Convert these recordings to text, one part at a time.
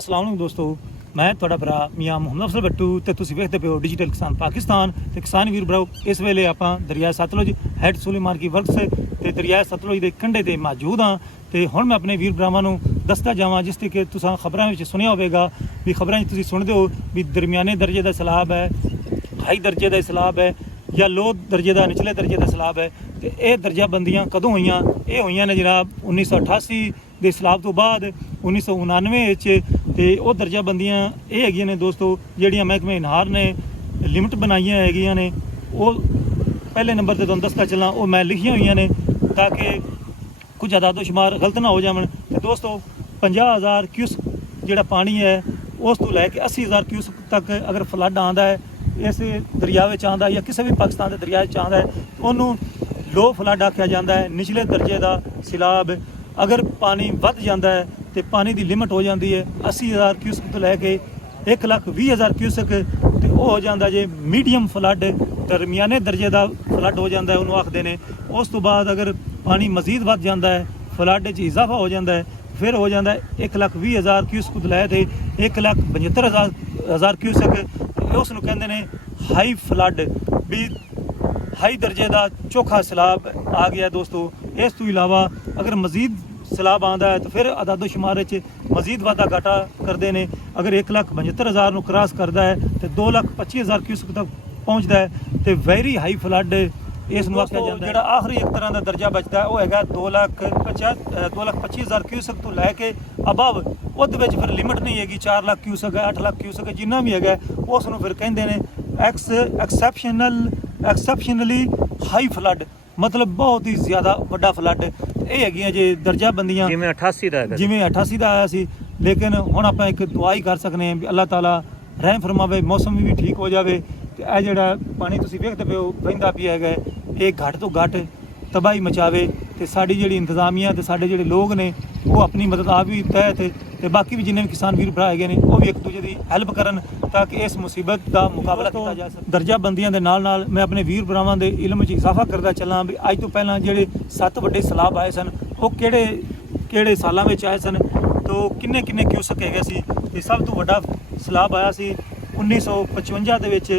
अस्सलाम वालेकुम दोस्तों, मैं ਤੁਹਾਡਾ ਭਰਾ ਮੀਆਂ ਮੁਹੰਮਦ ਅਫਜ਼ਲ ਬੱਟੂ ਤੇ ਤੁਸੀਂ ਵੇਖਦੇ ਪਿਓ ਡਿਜੀਟਲ ਕਿਸਾਨ ਪਾਕਿਸਤਾਨ ਤੇ ਕਿਸਾਨ ਵੀਰ ਭਰਾਓ। ਇਸ ਵੇਲੇ ਆਪਾਂ ਦਰਿਆ ਸਤਲੁਜ ਹੈਡ ਸੁਲੇਮਾਨ ਕੀ ਵਰਕਸ ਤੇ ਦਰਿਆ ਸਤਲੁਜ ਦੇ ਕੰਢੇ ਤੇ ਮੌਜੂਦ ਹਾਂ ਤੇ ਹੁਣ ਮੈਂ ਆਪਣੇ ਵੀਰ ਭਰਾਵਾਂ ਨੂੰ ਦੱਸਦਾ ਜਾਵਾਂ ਜਿਸ ਤੇ ਕਿ ਤੁਸੀਂ ਖਬਰਾਂ ਵਿੱਚ ਸੁਣਿਆ ਹੋਵੇਗਾ ਵੀ ਖਬਰਾਂ 'ਚ ਤੁਸੀਂ ਸੁਣਦੇ ਹੋ ਵੀ ਦਰਮਿਆਨੇ ਦਰਜੇ ਦਾ ਸੈਲਾਬ ਹੈ, ਹਾਈ ਦਰਜੇ ਦਾ ਸੈਲਾਬ ਹੈ ਜਾਂ ਲੋ ਦਰਜੇ ਦਾ ਨਿਚਲੇ ਦਰਜੇ ਦਾ ਸੈਲਾਬ ਹੈ। ਤੇ ਇਹ ਦਰਜਾਬੰਦੀਆਂ ਕਦੋਂ ਹੋਈਆਂ? ਇਹ ਹੋਈਆਂ ਨੇ ਜਨਾਬ 1988 ਦੇ ਸੈਲਾਬ ਤੋਂ ਬਾਅਦ 1999 ਵਿੱਚ। ਤੇ ਉਹ ਦਰਜਾਬੰਦੀਆਂ ਇਹ ਹੈਗੀਆਂ ਨੇ ਦੋਸਤੋ ਜਿਹੜੀਆਂ ਮਹਿਕਮੇ ਨਾਰ ਨੇ ਲਿਮਟ ਬਣਾਈਆਂ ਹੈਗੀਆਂ ਨੇ। ਉਹ ਪਹਿਲੇ ਨੰਬਰ ਤੇ ਤੁਹਾਨੂੰ ਦੱਸਦਾ ਚੱਲਾਂ, ਉਹ ਮੈਂ ਲਿਖੀਆਂ ਹੋਈਆਂ ਨੇ ਤਾਂ ਕਿ ਕੁਝ ਅਦਾਦੋ ਸ਼ੁਮਾਰ ਗਲਤ ਨਾ ਹੋ ਜਾਵਣ। ਤੇ ਦੋਸਤੋ 50,000 ਕਿਊਸਕ ਜਿਹੜਾ ਪਾਣੀ ਹੈ ਉਸ ਤੋਂ ਲੈ ਕੇ 80,000 ਕਿਊਸਕ ਤੱਕ ਅਗਰ ਫਲੱਡ ਆਉਂਦਾ ਹੈ ਇਸ ਦਰਿਆ ਵਿੱਚ ਆਉਂਦਾ ਜਾਂ ਕਿਸੇ ਵੀ ਪਾਕਿਸਤਾਨ ਦੇ ਦਰਿਆ ਵਿੱਚ ਆਉਂਦਾ ਹੈ ਉਹਨੂੰ ਲੋ ਫਲੱਡ ਆਖਿਆ ਜਾਂਦਾ ਹੈ। ਨਿਚਲੇ ਦਰਜੇ ਦਾ ਸੈਲਾਬ ਅਗਰ ਪਾਣੀ ਵੱਧ ਜਾਂਦਾ ਹੈ ਤੇ ਪਾਣੀ ਦੀ ਲਿਮਟ ਹੋ ਜਾਂਦੀ ਹੈ 80,000 ਕਿਊਸਕ ਤੋਂ ਲੈ ਕੇ 1,20,000 ਕਿਊਸਕ ਤੇ ਉਹ ਹੋ ਜਾਂਦਾ ਜੇ ਮੀਡੀਅਮ ਫਲੱਡ, ਦਰਮਿਆਨੇ ਦਰਜੇ ਦਾ ਫਲੱਡ ਹੋ ਜਾਂਦਾ ਹੈ ਉਹਨੂੰ ਆਖਦੇ ਨੇ। ਉਸ ਤੋਂ ਬਾਅਦ ਅਗਰ ਪਾਣੀ ਮਜ਼ੀਦ ਵੱਧ ਜਾਂਦਾ ਹੈ, ਫਲੱਡ 'ਚ ਇਜ਼ਾਫਾ ਹੋ ਜਾਂਦਾ ਹੈ, ਫਿਰ ਹੋ ਜਾਂਦਾ 1,20,000 ਕਿਊਸਕ ਤੋਂ ਲੈ ਕੇ 1,75,000 ਕਿਊਸਕ। ਉਸ ਨੂੰ ਕਹਿੰਦੇ ਨੇ ਹਾਈ ਫਲੱਡ, ਵੀ ਹਾਈ ਦਰਜੇ ਦਾ ਚੋਖਾ ਸੈਲਾਬ ਆ ਗਿਆ ਦੋਸਤੋ। ਇਸ ਤੋਂ ਇਲਾਵਾ ਅਗਰ ਮਜ਼ੀਦ ਸੈਲਾਬ ਆਉਂਦਾ ਹੈ ਤਾਂ ਫਿਰ ਅਦਾਦੋ ਸ਼ੁਮਾਰ ਵਿੱਚ ਮਜ਼ੀਦ ਵਾਧਾ ਘਾਟਾ ਕਰਦੇ ਨੇ। ਅਗਰ 1,75,000 ਨੂੰ ਕ੍ਰਾਸ ਕਰਦਾ ਹੈ ਤੇ 2,25,000 ਕਿਊਸਕ ਤੱਕ ਪਹੁੰਚਦਾ ਹੈ ਤੇ ਵੈਰੀ ਹਾਈ ਫਲੱਡ ਇਸ ਨੂੰ ਆਖਿਆ ਜਾਂਦਾ। ਜਿਹੜਾ ਆਖਰੀ ਇੱਕ ਤਰ੍ਹਾਂ ਦਾ ਦਰਜਾ ਬਚਦਾ ਉਹ ਹੈਗਾ 2,25,000 ਕਿਊਸਕ ਤੋਂ ਲੈ ਕੇ ਅਬਵ। ਉਹਦੇ ਵਿੱਚ ਫਿਰ ਲਿਮਟ ਨਹੀਂ ਹੈਗੀ, 4 ਲੱਖ ਕਿਊਸਕ ਹੈ, 8 ਲੱਖ ਕਿਊਸਕ ਹੈ, ਜਿੰਨਾ ਵੀ ਹੈਗਾ ਉਸ ਨੂੰ ਫਿਰ ਕਹਿੰਦੇ ਨੇ ਐਕਸੈਪਸ਼ਨਲੀ ਹਾਈ ਫਲੱਡ, ਮਤਲਬ ਬਹੁਤ ਹੀ ਜ਼ਿਆਦਾ ਵੱਡਾ ਫਲੱਡ। ਇਹ ਹੈਗੀਆਂ ਜੇ ਦਰਜਾਬੰਦੀਆਂ ਜਿਵੇਂ 88 ਦਾ ਹੈਗਾ, ਜਿਵੇਂ 88 ਦਾ ਆਇਆ ਸੀ। ਲੇਕਿਨ ਹੁਣ ਆਪਾਂ ਇੱਕ ਦੁਆ ਹੀ ਕਰ ਸਕਦੇ ਹਾਂ ਵੀ ਅੱਲਾਹ ਤਾਲਾ ਰਹਿਮ ਫਰਮਾਵੇ, ਮੌਸਮ ਵੀ ਠੀਕ ਹੋ ਜਾਵੇ ਤੇ ਇਹ ਜਿਹੜਾ ਪਾਣੀ ਤੁਸੀਂ ਵੇਖਦੇ ਪਏ ਹੋ ਵਹਿੰਦਾ ਪਿਆ ਹੈਗਾ ਇਹ ਘੱਟ ਤੋਂ ਘੱਟ ਤਬਾਹੀ ਮਚਾਵੇ। ਤੇ ਸਾਡੀ ਜਿਹੜੀ ਇੰਤਜ਼ਾਮੀਆ ਤੇ ਸਾਡੇ ਜਿਹੜੇ ਲੋਕ ਨੇ ਉਹ ਆਪਣੀ ਮਦਦ ਆਪ ਵੀ ਤਹਿਤ ਤੇ ਬਾਕੀ ਵੀ ਜਿੰਨੇ ਵੀ ਕਿਸਾਨ ਵੀਰ ਭਰਾ ਹੈਗੇ ਨੇ ਉਹ ਵੀ ਇੱਕ ਦੂਜੇ ਦੀ ਹੈਲਪ ਕਰਨ ਤਾਂ ਕਿ ਇਸ ਮੁਸੀਬਤ ਦਾ ਮੁਕਾਬਲਾ ਕੀਤਾ ਜਾ ਸਕੇ। ਦਰਜਾਬੰਦੀਆਂ ਦੇ ਨਾਲ ਨਾਲ ਮੈਂ ਆਪਣੇ ਵੀਰ ਭਰਾਵਾਂ ਦੇ ਇਲਮ 'ਚ ਇਜ਼ਾਫਾ ਕਰਦਾ ਚੱਲਾਂ ਵੀ ਅੱਜ ਤੋਂ ਪਹਿਲਾਂ ਜਿਹੜੇ 7 ਵੱਡੇ ਸੈਲਾਬ ਆਏ ਸਨ ਉਹ ਕਿਹੜੇ ਸਾਲਾਂ ਵਿੱਚ ਆਏ ਸਨ ਤੋਂ ਕਿੰਨੇ ਕਿਊਸਕ ਹੈਗੇ ਸੀ। ਤੇ ਸਭ ਤੋਂ ਵੱਡਾ ਸੈਲਾਬ ਆਇਆ ਸੀ 1955 ਦੇ ਵਿੱਚ,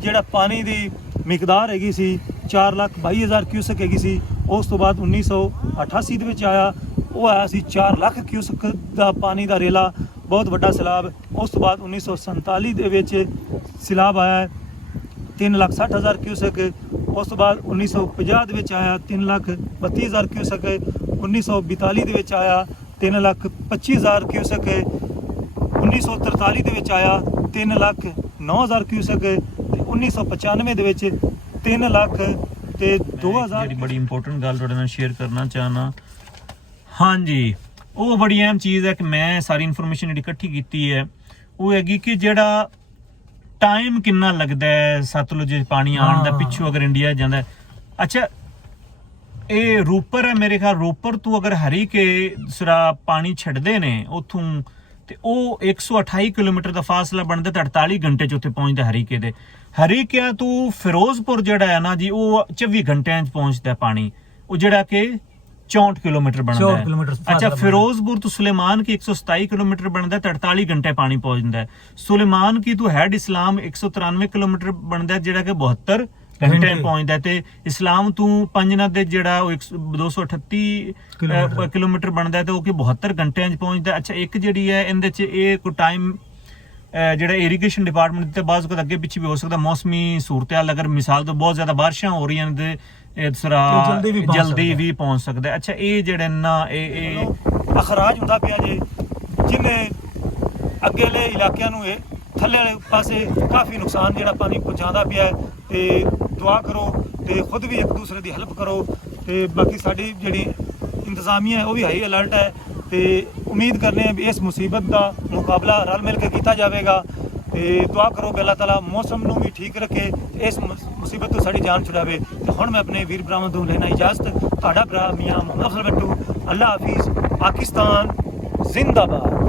ਜਿਹੜਾ ਪਾਣੀ ਦੀ ਮਿਕਦਾਰ ਹੈਗੀ ਸੀ 4,22,000 ਕਿਊਸਕ ਹੈਗੀ ਸੀ। ਉਸ ਤੋਂ ਬਾਅਦ 1988 ਦੇ ਵਿੱਚ ਆਇਆ, ਉਹ ਆਇਆ ਸੀ 4 ਲੱਖ ਕਿਊਸਕ ਦਾ ਪਾਣੀ ਦਾ ਰੇਲਾ, ਬਹੁਤ ਵੱਡਾ ਸੈਲਾਬ। ਉਸ ਤੋਂ ਬਾਅਦ 1947 ਦੇ ਵਿੱਚ ਸੈਲਾਬ ਆਇਆ 3,60,000 ਕਿਊਸਕ। ਉਸ ਤੋਂ ਬਾਅਦ 1950 ਦੇ ਵਿੱਚ ਆਇਆ 3,32,000 ਕਿਊਸਕ। 1942 ਦੇ ਵਿੱਚ ਆਇਆ 3,25,000 ਕਿਊਸਕ। 1943 ਦੇ ਵਿੱਚ ਆਇਆ 3,09,000 ਕਿਊਸਕ ਤੇ 1995 ਦੇ ਵਿੱਚ 3 ਲੱਖ ਤੇ 2,000। ਜਿਹੜੀ ਬੜੀ ਇੰਪੋਰਟੈਂਟ ਗੱਲ ਤੁਹਾਡੇ ਨਾਲ ਸ਼ੇਅਰ ਕਰਨਾ ਚਾਹਨਾ, ਹਾਂਜੀ, ਉਹ ਬੜੀ ਅਹਿਮ ਚੀਜ਼ ਹੈ ਕਿ ਮੈਂ ਸਾਰੀ ਇਨਫੋਰਮੇਸ਼ਨ ਜਿਹੜੀ ਇਕੱਠੀ ਕੀਤੀ ਹੈ ਉਹ ਹੈਗੀ ਕਿ ਜਿਹੜਾ ਟਾਈਮ ਕਿੰਨਾ ਲੱਗਦਾ ਹੈ ਸਤਲੁਜ ਪਾਣੀ ਆਉਣ ਦਾ ਪਿੱਛੋਂ ਅਗਰ ਇੰਡੀਆ ਜਾਂਦਾ। ਅੱਛਾ, ਇਹ ਰੋਪਰ ਹੈ ਮੇਰੇ ਖਿਆਲ, ਰੋਪਰ ਤੋਂ ਅਗਰ ਹਰੀਕੇ ਸਿਰਾ ਪਾਣੀ ਛੱਡਦੇ ਨੇ ਉੱਥੋਂ ਤੇ ਉਹ 128 ਕਿਲੋਮੀਟਰ ਦਾ ਫਾਸਲਾ ਬਣਦਾ ਤੇ 48 ਘੰਟੇ 'ਚ ਉੱਥੇ ਪਹੁੰਚਦਾ ਹਰੀਕੇ ਦੇ। ਹਰੀਕਿਆਂ ਤੋਂ ਫਿਰੋਜ਼ਪੁਰ ਜਿਹੜਾ ਹੈ ਨਾ ਜੀ ਉਹ 24 ਘੰਟਿਆਂ 'ਚ ਪਹੁੰਚਦਾ ਪਾਣੀ, ਉਹ ਜਿਹੜਾ ਕਿ 64 ਕਿਲੋਮੀਟਰ ਬਣਦਾ ਹੈ। ਅੱਛਾ, ਫਿਰੋਜ਼ਪੁਰ ਤੋਂ ਸੁਲੇਮਾਨ ਕੀ 127 ਕਿਲੋਮੀਟਰ ਬਣਦਾ ਤੇ 48 ਘੰਟੇ ਪਾਣੀ ਪਹੁੰਚਦਾ ਹੈ। ਸੁਲੇਮਾਨ ਕੀ ਤੋਂ ਹੈਡ ਇਸਲਾਮ 193 ਕਿਲੋਮੀਟਰ ਬਣਦਾ ਜਿਹੜਾ ਕਿ 72 ਘੰਟੇ ਪਹੁੰਚਦਾ ਤੇ ਇਸਲਾਮ ਤੋਂ ਪੰਜਨਦ ਦੇ ਜਿਹੜਾ ਉਹ 238 ਕਿਲੋਮੀਟਰ ਬਣਦਾ ਤੇ ਉਹ ਕਿ 72 ਘੰਟਿਆਂ 'ਚ ਪਹੁੰਚਦਾ। ਅੱਛਾ, ਇੱਕ ਜਿਹੜੀ ਹੈ ਇਹਦੇ 'ਚ ਇਹ ਕੋਈ ਟਾਈਮ ਜਿਹੜਾ ਇਰੀਗੇਸ਼ਨ ਡਿਪਾਰਟਮੈਂਟ ਤੇ ਬਾਅਦ ਕਦੇ ਅੱਗੇ ਪਿੱਛੇ ਵੀ ਹੋ ਸਕਦਾ, ਮੌਸਮੀ ਸੂਰਤ-ਹਾਲ ਅਗਰ ਮਿਸਾਲ ਤੋਂ ਬਹੁਤ ਜ਼ਿਆਦਾ ਬਾਰਿਸ਼ਾਂ ਹੋ ਰਹੀਆਂ ਨੇ ਤੇ ਜਲਦੀ ਵੀ ਪਹੁੰਚ ਸਕਦਾ। ਅੱਛਾ, ਇਹ ਜਿਹੜੇ ਨਾ ਇਹ ਅਖਰਾਜ ਹੁੰਦਾ ਪਿਆ ਜੇ ਜਿਹਨੇ ਅੱਗੇਲੇ ਇਲਾਕਿਆਂ ਨੂੰ ਇਹ ਥੱਲੇ ਵਾਲੇ ਪਾਸੇ ਕਾਫੀ ਨੁਕਸਾਨ ਜਿਹੜਾ ਪਾਣੀ ਪਹੁੰਚਾਉਂਦਾ ਪਿਆ ਤੇ ਦੁਆ ਕਰੋ ਤੇ ਖੁਦ ਵੀ ਇੱਕ ਦੂਸਰੇ ਦੀ ਹੈਲਪ ਕਰੋ। ਤੇ ਬਾਕੀ ਸਾਡੀ ਜਿਹੜੀ ਇੰਤਜ਼ਾਮੀਆ ਹੈ ਉਹ ਵੀ ਹਾਈ ਅਲਰਟ ਹੈ ਤੇ ਉਮੀਦ ਕਰਨੇ ਆ ਵੀ ਇਸ ਮੁਸੀਬਤ ਦਾ ਮੁਕਾਬਲਾ ਰਲ ਮਿਲ ਕੇ ਕੀਤਾ ਜਾਵੇਗਾ। ਤੇ ਦੁਆ ਕਰੋ ਕਿ ਅੱਲਾਹ ਤਾਲਾ ਮੌਸਮ ਨੂੰ ਵੀ ਠੀਕ ਰੱਖੇ ਤੇ ਇਸ ਮੁਸੀਬਤ ਤੋਂ ਸਾਡੀ ਜਾਨ ਛੁਡਾਵੇ। ਤੇ ਹੁਣ ਮੈਂ ਆਪਣੇ ਵੀਰ ਭਰਾਵਾਂ ਤੋਂ ਲੈਣਾ ਇਜਾਜ਼ਤ, ਤੁਹਾਡਾ ਭਰਾ ਮੀਆਂ ਮੁਹੰਮਦ ਅਫਜ਼ਲ ਬੱਟੂ। ਅੱਲਾਹ ਹਾਫਿਜ਼, ਪਾਕਿਸਤਾਨ ਜ਼ਿੰਦਾਬਾਦ।